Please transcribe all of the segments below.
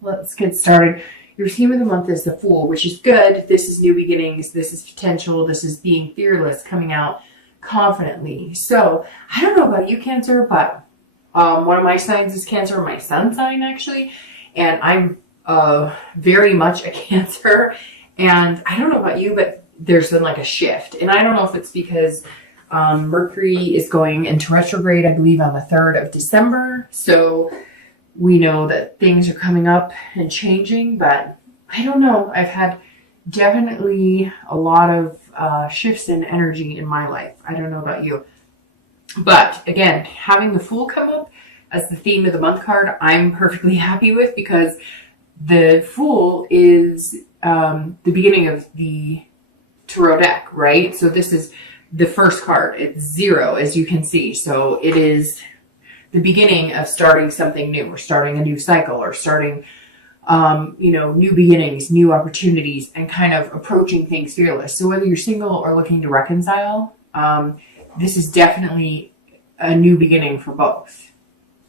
let's get started. Your theme of the month is the Fool, which is good. This is new beginnings. This is potential. This is being fearless, coming out confidently. So I don't know about you, Cancer, but one of my signs is Cancer, my sun sign actually, and I'm very much a Cancer. And I don't know about you, but there's been like a shift, and I don't know if it's because Mercury is going into retrograde, I believe, on the 3rd of December. So we know that things are coming up and changing, but I don't know. I've had definitely a lot of shifts in energy in my life. I don't know about you. But again, having the Fool come up as the theme of the month card, I'm perfectly happy with, because the Fool is the beginning of the tarot deck, right? So this is the first card. It's 0, as you can see. So it is the beginning of starting something new, or starting a new cycle, or starting, new beginnings, new opportunities, and kind of approaching things fearless. So whether you're single or looking to reconcile, this is definitely a new beginning for both.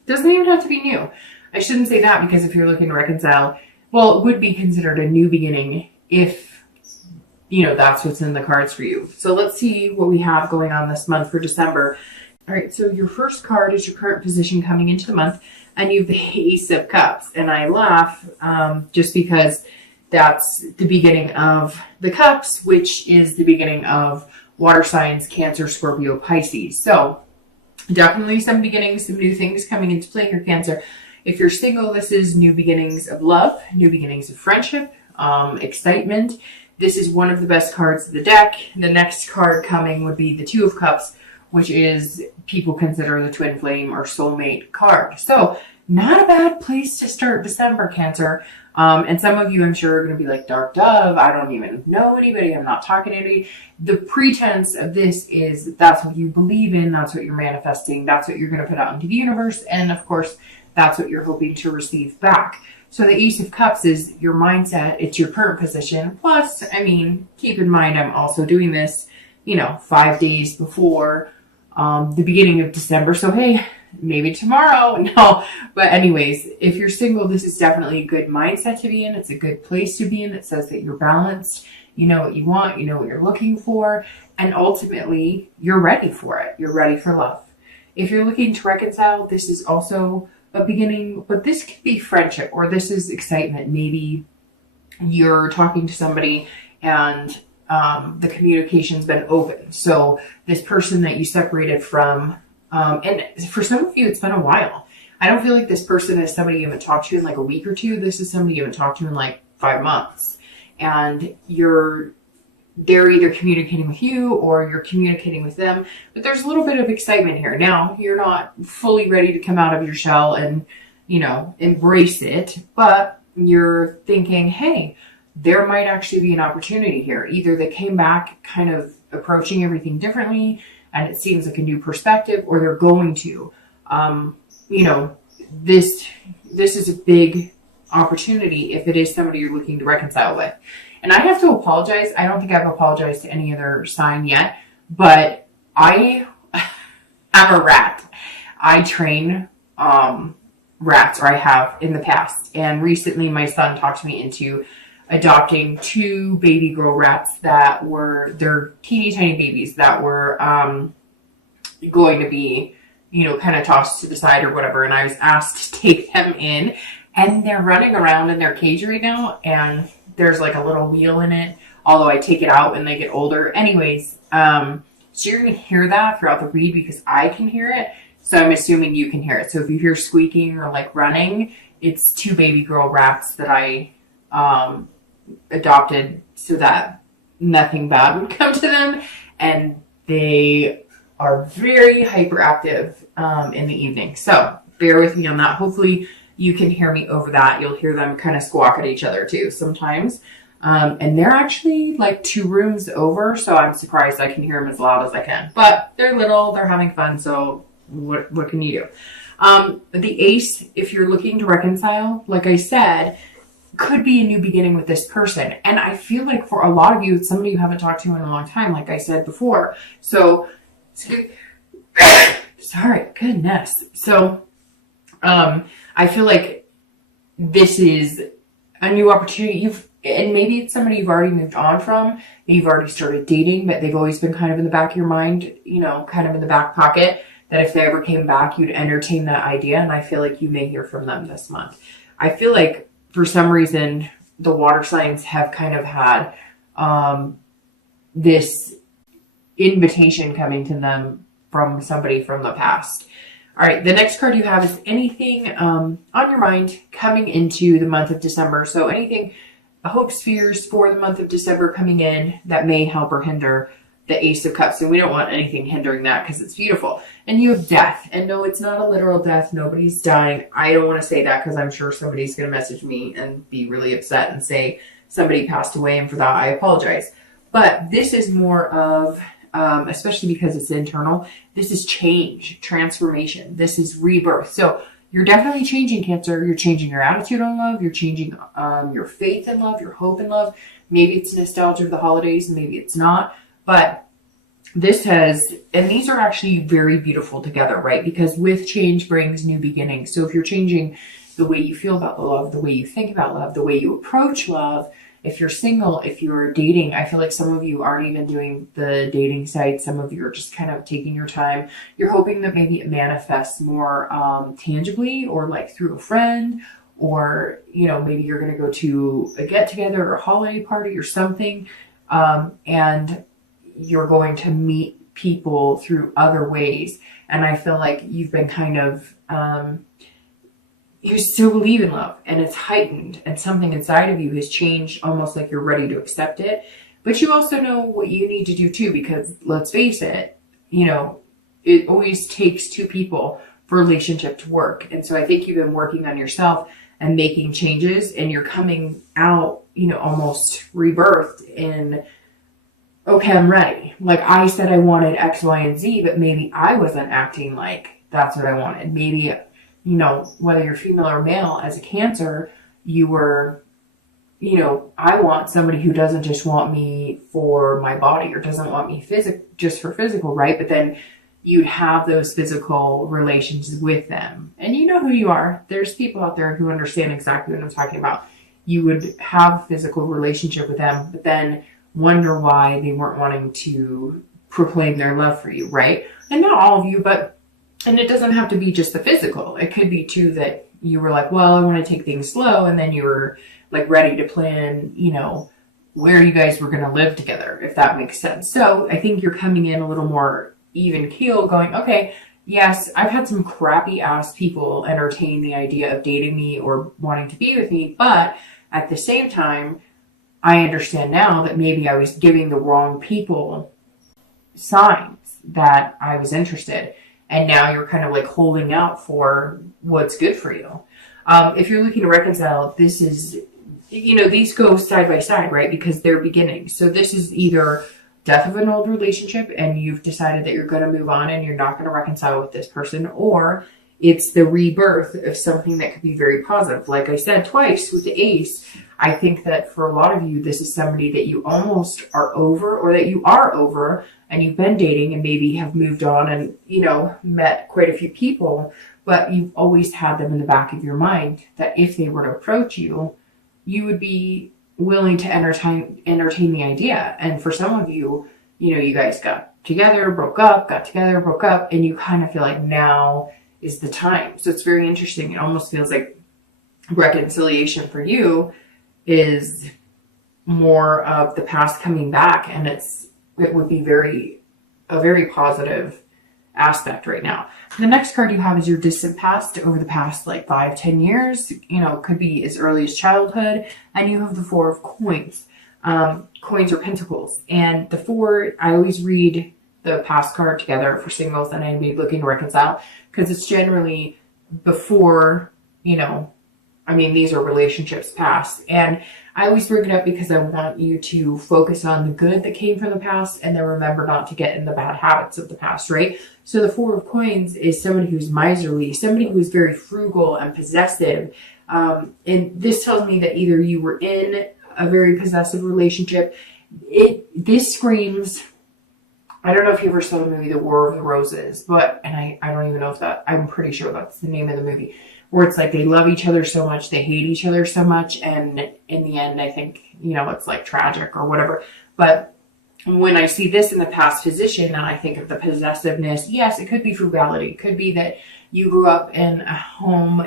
Doesn't even have to be new. I shouldn't say that, because if you're looking to reconcile, well, it would be considered a new beginning if, that's what's in the cards for you. So let's see what we have going on this month for December. All right, so your first card is your current position coming into the month, and you have the Ace of Cups. And I laugh just because that's the beginning of the Cups, which is the beginning of water signs, Cancer, Scorpio, Pisces. So definitely some beginnings, some new things coming into play here, Cancer. If you're single, this is new beginnings of love, new beginnings of friendship, excitement. This is one of the best cards of the deck. The next card coming would be the Two of Cups, which is people consider the twin flame or soulmate card. So not a bad place to start December, Cancer. And some of you, I'm sure, are going to be like, Dark Dove, I don't even know anybody. I'm not talking to anybody. The pretense of this is that's what you believe in. That's what you're manifesting. That's what you're going to put out into the universe. And of course, that's what you're hoping to receive back. So the Ace of Cups is your mindset. It's your current position. Plus, keep in mind, I'm also doing this, 5 days before the beginning of December. So, hey, maybe tomorrow. No, but anyways, if you're single, this is definitely a good mindset to be in. It's a good place to be in. It says that you're balanced. You know what you want. You know what you're looking for. And ultimately, you're ready for it. You're ready for love. If you're looking to reconcile, this is also a beginning, but this could be friendship, or this is excitement. Maybe you're talking to somebody and the communication's been open. So this person that you separated from, and for some of you, it's been a while. I don't feel like this person is somebody you haven't talked to in like a week or two. This is somebody you haven't talked to in like 5 months. And they're either communicating with you or you're communicating with them, but there's a little bit of excitement here. Now, you're not fully ready to come out of your shell and, embrace it, but you're thinking, hey, there might actually be an opportunity here. Either they came back kind of approaching everything differently and it seems like a new perspective, or they're going to, this is a big opportunity if it is somebody you're looking to reconcile with. And I have to apologize. I don't think I've apologized to any other sign yet, but I am a rat. I train rats, or I have in the past. And recently my son talked me into adopting 2 baby girl rats they're teeny tiny babies that were going to be, kind of tossed to the side or whatever. And I was asked to take them in, and they're running around in their cage right now, and there's like a little wheel in it, although I take it out when they get older. Anyways, so you're going to hear that throughout the read because I can hear it. So I'm assuming you can hear it. So if you hear squeaking or like running, it's 2 baby girl rats that I adopted so that nothing bad would come to them. And they are very hyperactive in the evening. So bear with me on that. Hopefully you can hear me over that. You'll hear them kind of squawk at each other too sometimes. And they're actually like 2 rooms over, so I'm surprised I can hear them as loud as I can. But they're little, they're having fun, so what can you do? The Ace, if you're looking to reconcile, like I said, could be a new beginning with this person. And I feel like for a lot of you, it's somebody you haven't talked to in a long time, like I said before. So, sorry, goodness. So, I feel like this is a new opportunity. And maybe it's somebody you've already moved on from, that you've already started dating, but they've always been kind of in the back of your mind, kind of in the back pocket, that if they ever came back, you'd entertain that idea. And I feel like you may hear from them this month. I feel like for some reason, the water signs have kind of had this invitation coming to them from somebody from the past. All right, the next card you have is anything on your mind coming into the month of December. So anything, hopes, fears for the month of December coming in that may help or hinder the Ace of Cups. And we don't want anything hindering that because it's beautiful. And you have death. And no, it's not a literal death. Nobody's dying. I don't want to say that because I'm sure somebody's going to message me and be really upset and say somebody passed away. And for that, I apologize. But this is more of, especially because it's internal, this is change, transformation. This is rebirth. So you're definitely changing, Cancer. You're changing your attitude on love. You're changing your faith in love, your hope in love. Maybe it's nostalgia of the holidays, maybe it's not. But this has, and these are actually very beautiful together, right? Because with change brings new beginnings. So if you're changing the way you feel about the love, the way you think about love, the way you approach love, if you're single, if you're dating, I feel like some of you aren't even doing the dating site. Some of you are just kind of taking your time. You're hoping that maybe it manifests more tangibly, or like through a friend, or, maybe you're going to go to a get together or a holiday party or something. And you're going to meet people through other ways. And I feel like you've been kind of, you still believe in love, and it's heightened, and something inside of you has changed, almost like you're ready to accept it. But you also know what you need to do too, because let's face it, it always takes two people for a relationship to work. And so I think you've been working on yourself and making changes, and you're coming out, almost rebirthed in, okay, I'm ready. Like I said, I wanted X, Y, and Z, but maybe I wasn't acting like that's what I wanted. Maybe, whether you're female or male, as a Cancer, you were, I want somebody who doesn't just want me for my body, or doesn't want me just for physical, right? But then you'd have those physical relations with them. And you know who you are. There's people out there who understand exactly what I'm talking about. You would have a physical relationship with them, but then wonder why they weren't wanting to proclaim their love for you, right? And not all of you, and it doesn't have to be just the physical. It could be too that you were like, well, I want to take things slow. And then you were like ready to plan, where you guys were going to live together, if that makes sense. So I think you're coming in a little more even keel, going, okay, yes, I've had some crappy ass people entertain the idea of dating me or wanting to be with me. But at the same time, I understand now that maybe I was giving the wrong people signs that I was interested. And now you're kind of like holding out for what's good for you. If you're looking to reconcile, this is, these go side by side, right? Because they're beginnings. So this is either death of an old relationship and you've decided that you're going to move on and you're not going to reconcile with this person, or it's the rebirth of something that could be very positive. Like I said twice with the Ace, I think that for a lot of you, this is somebody that you almost are over, or that you are over, and you've been dating and maybe have moved on and, met quite a few people, but you've always had them in the back of your mind that if they were to approach you, you would be willing to entertain the idea. And for some of you, you guys got together, broke up, got together, broke up, and you kind of feel like now is the time. So it's very interesting. It almost feels like reconciliation for you is more of the past coming back, and it would be a very positive aspect right now. The next card you have is your distant past, over the past like 5-10 years, could be as early as childhood. And you have the Four of Coins. Coins are pentacles, and the four, I always read the past card together for singles and anybody looking to reconcile, because it's generally before, these are relationships past. And I always bring it up because I want you to focus on the good that came from the past, and then remember not to get in the bad habits of the past, right? So the Four of Coins is somebody who's miserly, somebody who's very frugal and possessive. And this tells me that either you were in a very possessive relationship. This screams, I don't know if you ever saw the movie The War of the Roses, and I don't even know if I'm pretty sure that's the name of the movie. or it's like they love each other so much, they hate each other so much, and in the end, I think, it's like tragic or whatever. But when I see this in the past position and I think of the possessiveness, yes, it could be frugality. It could be that you grew up in a home,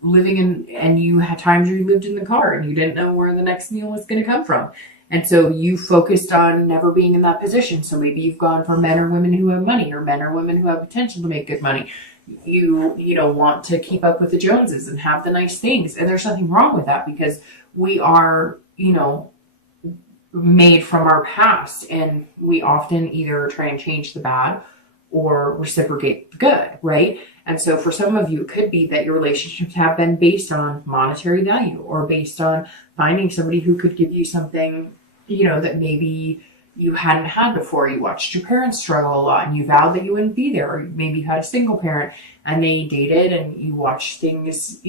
living in, and you had times where you lived in the car and you didn't know where the next meal was going to come from. And so you focused on never being in that position. So maybe you've gone for men or women who have money, or men or women who have potential to make good money. You want to keep up with the Joneses and have the nice things. And there's nothing wrong with that, because we are, made from our past, and we often either try and change the bad or reciprocate the good, right? And so for some of you, it could be that your relationships have been based on monetary value, or based on finding somebody who could give you something, that maybe you hadn't had before. You watched your parents struggle a lot and you vowed that you wouldn't be there. Or maybe you had a single parent and they dated and you watched things,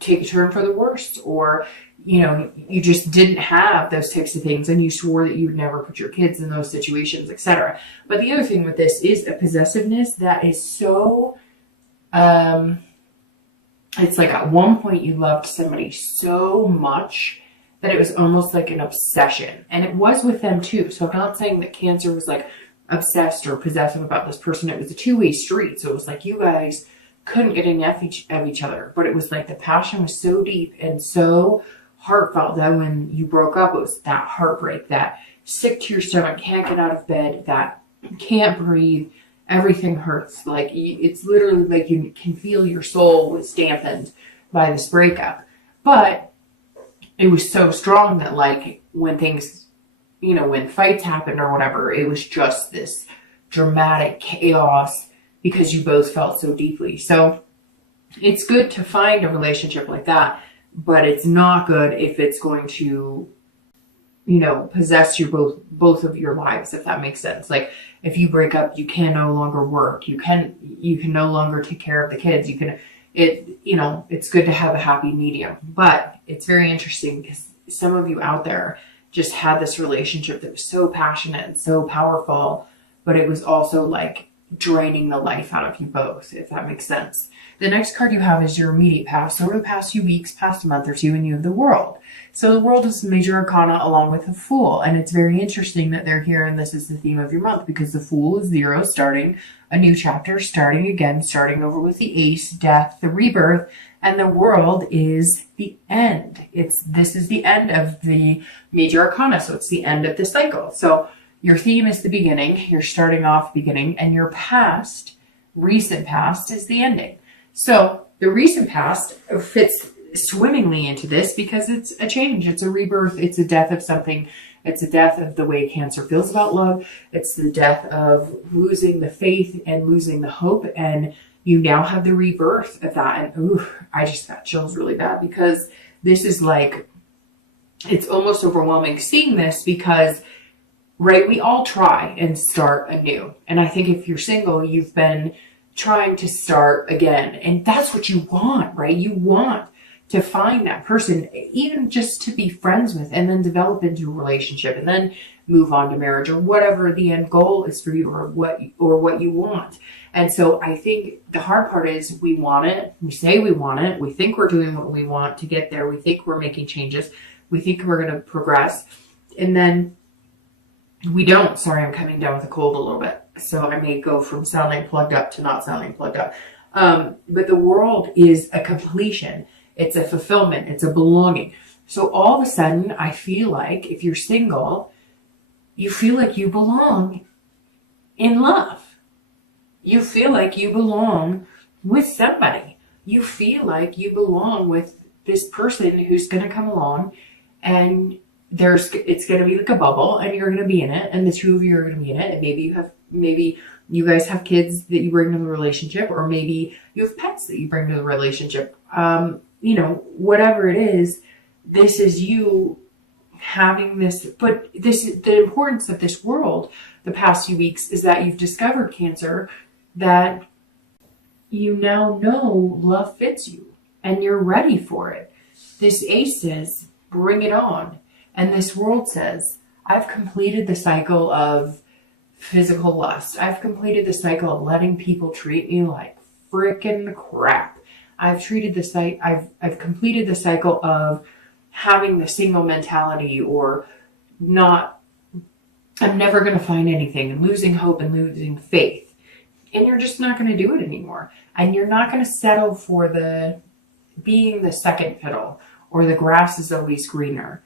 take a turn for the worst, or you just didn't have those types of things and you swore that you would never put your kids in those situations, etc. But the other thing with this is a possessiveness that is so, it's like at one point you loved somebody so much that it was almost like an obsession. And it was with them too. So I'm not saying that Cancer was like obsessed or possessive about this person. It was a two-way street. So it was like you guys couldn't get enough of each other. But it was like the passion was so deep and so heartfelt that when you broke up, it was that heartbreak, that sick to your stomach, can't get out of bed, that can't breathe, everything hurts. Like it's literally like you can feel your soul was dampened by this breakup. But it was so strong that like when things, when fights happened or whatever, it was just this dramatic chaos because you both felt so deeply. So it's good to find a relationship like that, but it's not good if it's going to, possess you both of your lives, if that makes sense. Like if you break up, you can no longer work. You can no longer take care of the kids. It's good to have a happy medium. But it's very interesting because some of you out there just had this relationship that was so passionate and so powerful, but it was also like draining the life out of you both, if that makes sense. The next card you have is your immediate past, over the past few weeks, past a month or two, and you have the World. So the World is major arcana along with the Fool, and it's very interesting that they're here, and this is the theme of your month, because the Fool is 0, starting a new chapter, starting again, starting over with the Ace, death, the rebirth, and the World is the end. This is the end of the major arcana, so it's the end of the cycle. So your theme is the beginning, you're starting off beginning, and your past, recent past, is the ending. So the recent past fits swimmingly into this because it's a change, it's a rebirth, it's a death of something, it's a death of the way Cancer feels about love, it's the death of losing the faith and losing the hope, and you now have the rebirth of that. And I just got chills really bad because this is like, it's almost overwhelming seeing this because, right, we all try and start anew. And I think if you're single, you've been trying to start again. And that's what you want, right? You want to find that person, even just to be friends with, and then develop into a relationship, and then move on to marriage, or whatever the end goal is for you, or what you want. And so I think the hard part is we want it. We say we want it. We think we're doing what we want to get there. We think we're making changes. We think we're going to progress. And then we don't. Sorry, I'm coming down with a cold a little bit. So I may go from sounding plugged up to not sounding plugged up. But the World is a completion. It's a fulfillment. It's a belonging. So all of a sudden, I feel like if you're single, you feel like you belong in love. You feel like you belong with somebody. You feel like you belong with this person who's going to come along, and it's going to be like a bubble, and you're going to be in it, and the two of you are going to be in it, and maybe you guys have kids that you bring to the relationship, or maybe you have pets that you bring to the relationship. Whatever it is, this is you having this, but this is the importance of this World the past few weeks is that you've discovered, Cancer, that you now know love fits you and you're ready for it. This Ace says, bring it on. And this World says, I've completed the cycle of physical lust. I've completed the cycle of letting people treat me like freaking crap. I've treated the site, I've completed the cycle of having the single mentality or not, I'm never going to find anything, and losing hope and losing faith. And you're just not going to do it anymore. And you're not going to settle for the being the second fiddle or the grass is always greener.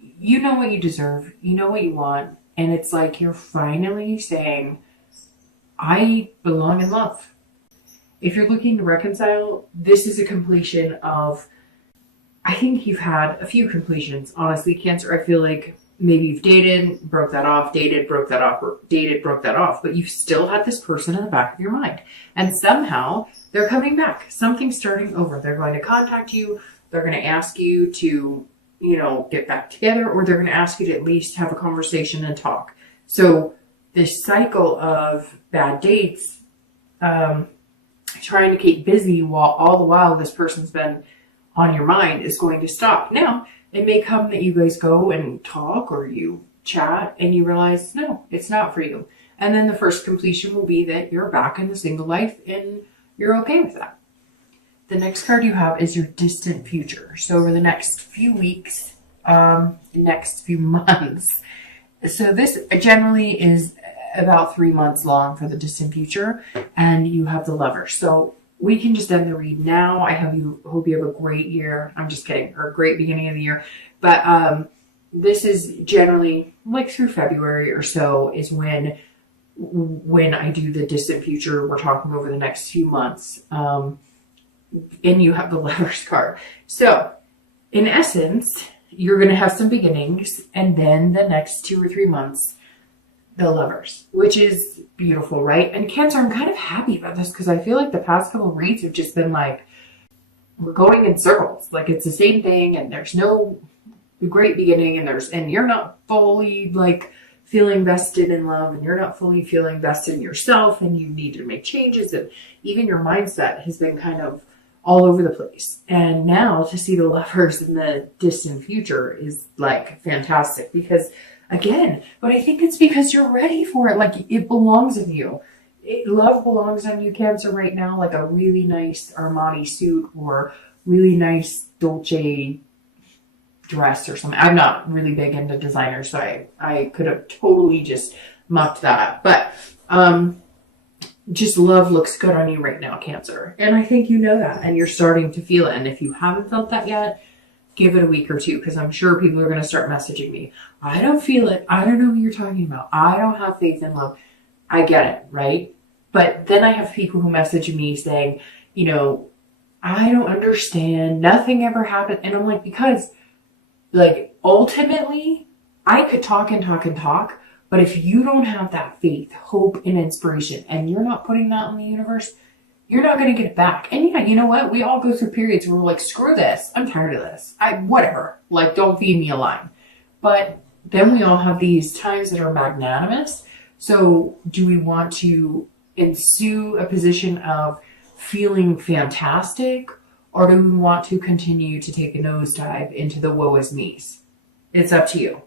You know what you deserve. You know what you want. And it's like you're finally saying, I belong in love. If you're looking to reconcile, this is a completion of, I think you've had a few completions. Honestly, Cancer, I feel like maybe you've dated, broke that off, dated, broke that off, or dated, broke that off, but you've still had this person in the back of your mind. And somehow they're coming back. Something's starting over. They're going to contact you. They're going to ask you to, get back together, or they're going to ask you to at least have a conversation and talk. So this cycle of bad dates, trying to keep busy all the while this person's been on your mind is going to stop. Now, it may come that you guys go and talk or you chat and you realize, no, it's not for you. And then the first completion will be that you're back in the single life and you're okay with that. The next card you have is your distant future. So over the next few weeks, next few months. So this generally is about 3 months long for the distant future, and you have the Lover. So we can just end the read now. Hope you have a great year. I'm just kidding, or a great beginning of the year. But this is generally like through February or so is when I do the distant future. We're talking over the next few months. And you have the Lovers card. So in essence, you're going to have some beginnings, and then the next 2 or 3 months, the Lovers, which is beautiful, right? And Cancer, I'm kind of happy about this because I feel like the past couple of reads have just been like, we're going in circles. Like it's the same thing, and there's no great beginning, and you're not fully like feeling vested in love, and you're not fully feeling vested in yourself, and you need to make changes, and even your mindset has been kind of all over the place. And now to see the Lovers in the distant future is like fantastic because again, but I think it's because you're ready for it. Like it belongs in you. Love belongs on you, Cancer, right now. Like a really nice Armani suit or really nice Dolce dress or something. I'm not really big into designers, so I could have totally just mucked that. But just love looks good on you right now, Cancer. And I think you know that, and you're starting to feel it. And if you haven't felt that yet, give it a week or two, because I'm sure people are going to start messaging me. I don't feel it. I don't know what you're talking about. I don't have faith in love. I get it, right? But then I have people who message me saying, I don't understand. Nothing ever happened. And I'm like, because like ultimately I could talk and talk and talk, but if you don't have that faith, hope, and inspiration, and you're not putting that in the universe, you're not going to get it back. And yeah, you know what? We all go through periods where we're like, screw this. I'm tired of this. Whatever. Like, don't feed me a line. But then we all have these times that are magnanimous. So do we want to ensue a position of feeling fantastic, or do we want to continue to take a nosedive into the woe is me's? It's up to you.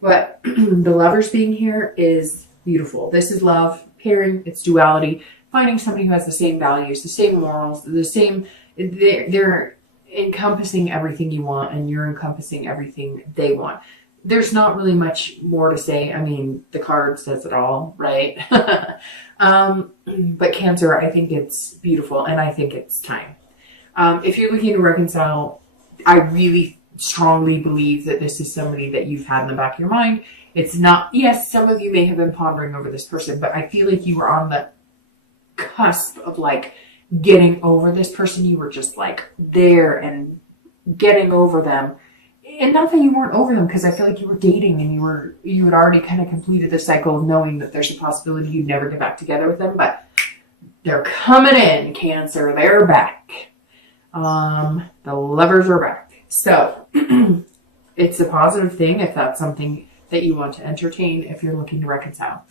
But the Lovers being here is beautiful. This is love, pairing, it's duality, finding somebody who has the same values, the same morals, they're encompassing everything you want, and you're encompassing everything they want. There's not really much more to say. I mean, the card says it all, right? But Cancer, I think it's beautiful, and I think it's time. If you're looking to reconcile, I really strongly believe that this is somebody that you've had in the back of your mind. It's not, yes, some of you may have been pondering over this person, but I feel like you were on the cusp of like getting over this person. You were just like there and getting over them. And not that you weren't over them, because I feel like you were dating and you had already kind of completed the cycle of knowing that there's a possibility you'd never get back together with them, but they're coming in, Cancer. They're back. The Lovers are back. So it's a positive thing if that's something that you want to entertain if you're looking to reconcile.